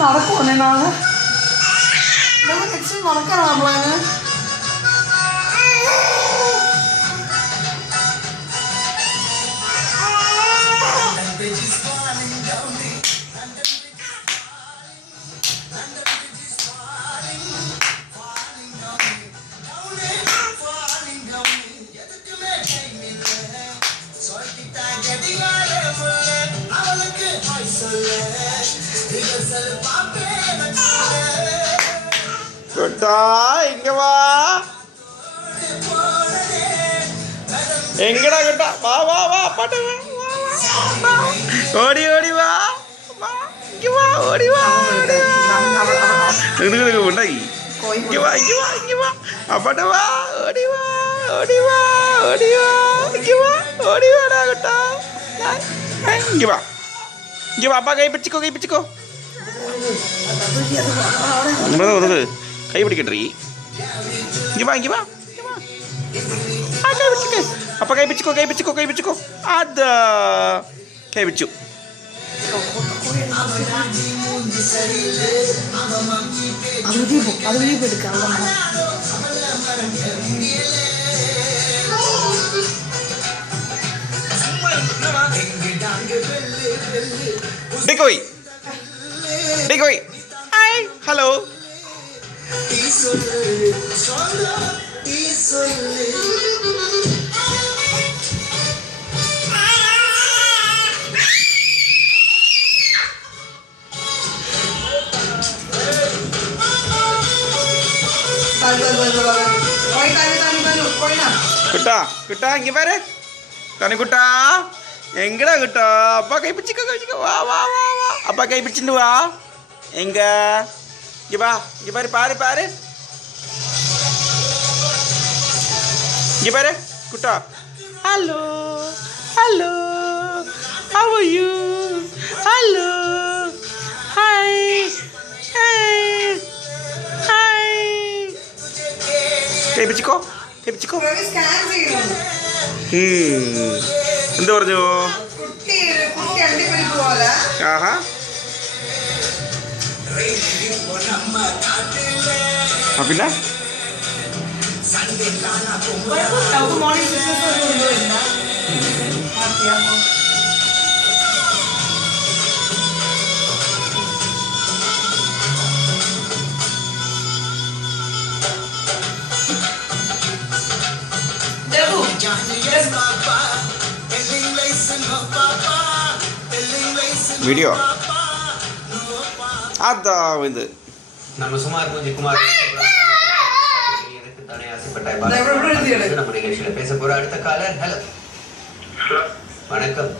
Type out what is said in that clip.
നടക്കുവാണേ നാളെ next നടക്കാനാണ് plan. കുട്ടാ ഇങ്ങ വാ. എങ്ങടാ കുട്ടാ? വാ വാ വാ പാട്ട് ഓടി ഓടി വാ. ഓടി വാ ഉണ്ടായി. അപ്പാട്ടെ വാ. ഓടി വാ ഓടി വാ ഓടി വാ ഓടി വാടാ കുട്ടാ. ഇങ്ങ വാ ഇങ്ങ വാ. അപ്പാ കൈ പിടിച്ചിക്കോ കൈ പിടിച്ചിക്കോ. കൈ പിടിക്കട്ടെ. ഇങ്ങ വാ ഇങ്ങ വാ. കൈ പിടിച്ചിക്കേ. അപ്പ കൈ പിടിച്ചിക്കോ കൈ പിടിച്ചിക്കോ കൈ പിടിച്ചിക്കോ. അത് കൈ പിടിച്ചു. ഡിക്കോയ് ഡിക്കോയ് ഹായ് ഹലോ. കുട്ടാ കുട്ടാ ഇങ്ങ പേര് തനിക്കുട്ടാ എങ്കടാ കുട്ടാ. അപ്പ കൈ പിടിച്ചിക്കോ കഴിച്ചിക്കോ. വാ വാ വാ വാ. അപ്പ കൈ പിടിച്ചിട്ട് വാ. എങ്ക ഇങ്ങ വാ ഇങ്ങ പേര് പാര് പാര്. ഇങ്ങ പേര് കുട്ടാ. Hello hello how are you. Hello hi hi hi. കൈ പിടിച്ചിക്കോ കൈ പിടിച്ചിക്കോ. എന്ത് പറഞ്ഞു? ആഹാ പിന്നെ വീഡിയോ അതാ ഇത് நம்ம சுமார் கொஞ்சம் குமார் எனக்கு தானே ஆசைப்பட்டாய் நம்ம நிகழ்ச்சியில பேச போற அடுத்த காலர். ஹலோ வணக்கம்.